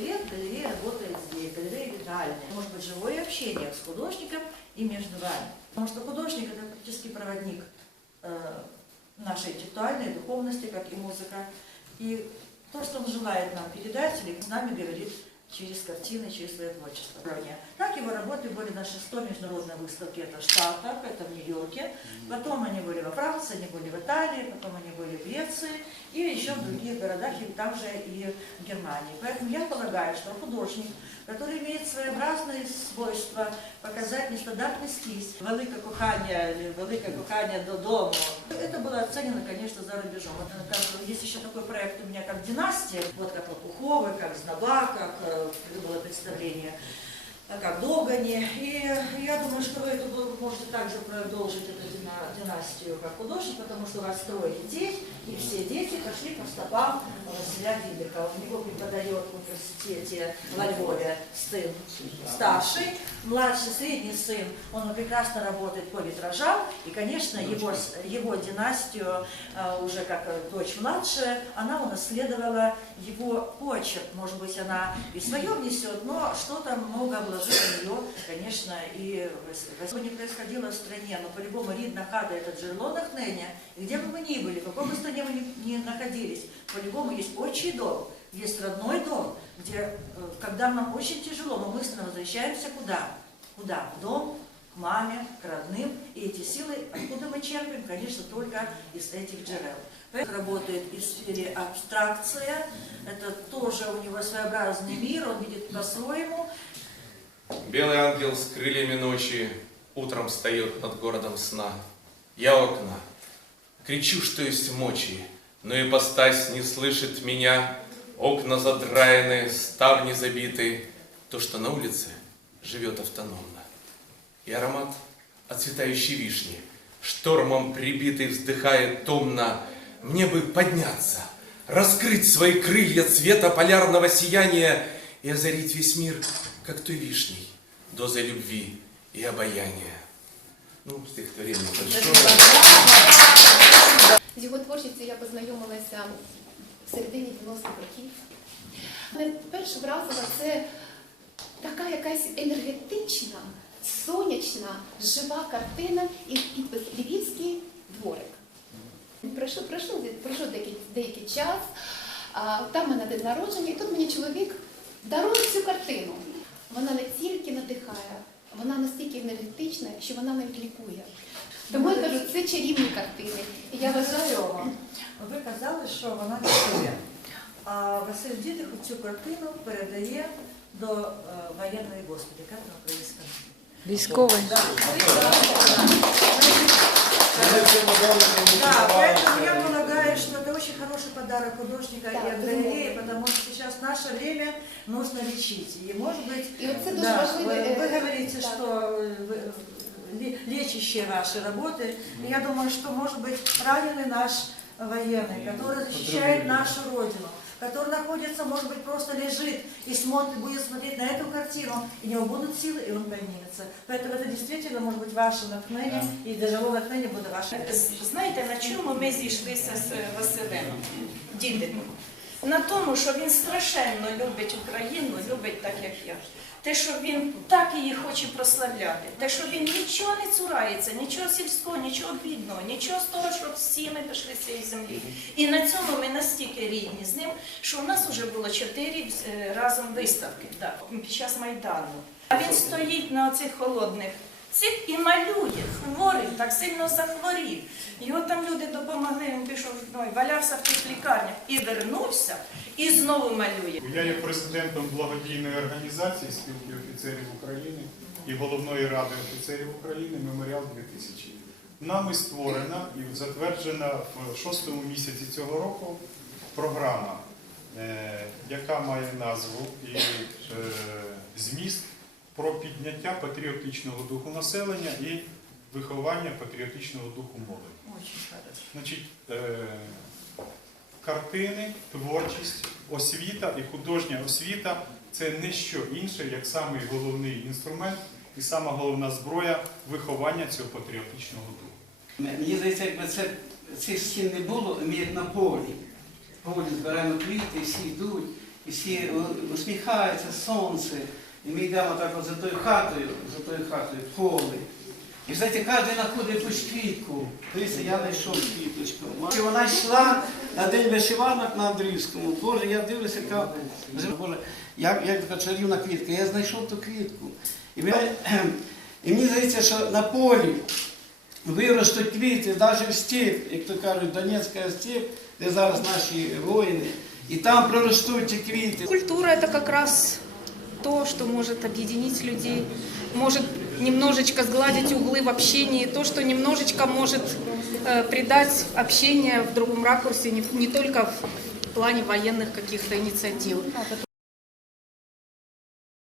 лет галерея работает здесь, галерея витальная. Может быть живое общение с художником и между вами. Потому что художник это практически проводник э, нашей интеллектуальной духовности, как и музыка. И то, что он желает нам передать, или с нами говорит через картины, через свое творчество. Так его работы были на шестой международной выставке, это в Штатах, это в Нью-Йорке. Потом они были во Франции, они были в Италии, потом они были в Греции и еще в других городах, и там же и в Германии. Поэтому я полагаю, что художник, который имеет своеобразные свойства показать нестандартный стиль, велике кохання, велике кохання додому. Это было оценено, конечно, за рубежом. Э, как, есть еще такой проект у меня, как «Династия», вот как Лопуховы, как Знаба, как э, было представление как Догани. И я думаю, что вы это можете также продолжить эту дина- династию как художник, потому что у вас трое детей, и все дети пошли по стопам Василя Дибика. У него преподает в университете во Львове сын старший, младший, средний сын, он прекрасно работает по витражам, и, конечно, его, его династию, э, уже как э, дочь младшая, она унаследовала его почерк. Может быть, она и свое внесет, но что-то много вложила в нее, конечно, и что ни происходило в стране, но по-любому Ридна Хада это джерело натхнения, и где бы мы ни были, в какой бы стране мы ни, ни находились, по-любому есть отчий дом, есть родной дом, где, э, когда нам очень тяжело, мы мысленно возвращаемся куда? Куда? В дом, к маме, к родным. И эти силы, откуда мы черпаем, конечно, только из этих джерел. Поэтому работает и в сфере абстракция, это тоже у него своеобразный мир, он видит по-своему. Белый ангел с крыльями ночи утром встает над городом сна. Я окна, кричу, что есть мочи, но и постась не слышит меня. Окна задраены, ставни забиты. То, что на улице, живет автономно. И аромат отцветающей вишни, штормом прибитый, вздыхает томно. Мне бы подняться, раскрыть свои крылья цвета полярного сияния и озарить весь мир, как той вишней, дозой любви и обаяния. Ну, стихотворение большое. З його творчістю я познайомилася в середині 90-х років. Мене перше вразила це така якась енергетична, сонячна, жива картина і підпис Львівський дворик. Пройшов, пройшов, пройшов деякий, деякий час, а, там мене день народження, і тут мені чоловік дарує цю картину. Вона не тільки надихає, вона настільки енергетична, що вона навіть лікує. Тому я кажу, це чарівні картини. І я вважаю. Ви казали, що вона лікує. А Василь Дідих цю картину передає до е, воєнної госпіталі, як на українському. Військовий. Да, Да, поэтому я полагаю, что это очень хороший подарок художника Да, и от безумовно. галереи, потому что сейчас в наше время нужно лечить. И может быть, І оце дуже да, важливо. вы, е, вы говорите, так. что э, вы- ле- лечащие ваши работы. И я думаю, что может быть раненый наш военный, который защищает нашу родину, который находится, может быть, просто лежит и смотрит, будет смотреть на эту картину, и у него будут силы, и он поднимется. Поэтому это действительно может быть ваше натхнение, и даже натхнение будет ваше. Знаєте, на чому ми зійшлися з Василем Дідиком? На тому, що він страшенно любить Україну, любить так, як я. Те, що він так її хоче прославляти, те, що він нічого не цурається, нічого сільського, нічого бідного, нічого з того, щоб всі ми пішли з цієї землі. І на цьому ми настільки рідні з ним, що у нас вже було чотири е, разом виставки да, під час Майдану. А він стоїть на оцих холодних цих і малює, хворий, так сильно захворів. Його там люди допомогли, він пішов, ну, і валявся в тих лікарнях і вернувся, і знову малює. Я є президентом благодійної організації спілки офіцерів України і головної ради офіцерів України Меморіал 2000. Нами створена і затверджена в шостому місяці цього року програма, е, яка має назву і е, зміст про підняття патріотичного духу населення і виховання патріотичного духу молоді. Значить, е, картини, творчість, освіта і художня освіта це не що інше, як самий головний інструмент і сама головна зброя виховання цього патріотичного духу. Мені здається, якби це, цих стін не було, ми як на полі. Полі збираємо квіти, всі йдуть, і всі усміхаються, сонце. І ми йдемо так от за тою хатою, за тою хатою, поле. І знаєте, кожен знаходить якусь квітку. Дивіться, я знайшов квіточку. І вона йшла на день вишиванок на Андрівському. Боже, я дивлюся, яка Боже, як, як така чарівна квітка. Я знайшов ту квітку. І, ми, і мені здається, що на полі виростуть квіти, навіть в степ, як то кажуть, Донецька степ, де зараз наші воїни, і там проростуть ті квіти. Культура – это как раз то, что может объединить людей, может немножечко сгладить углы в общении, то, что немножечко может э, придать общение в другом ракурсе, не, не только в плане военных каких-то инициатив.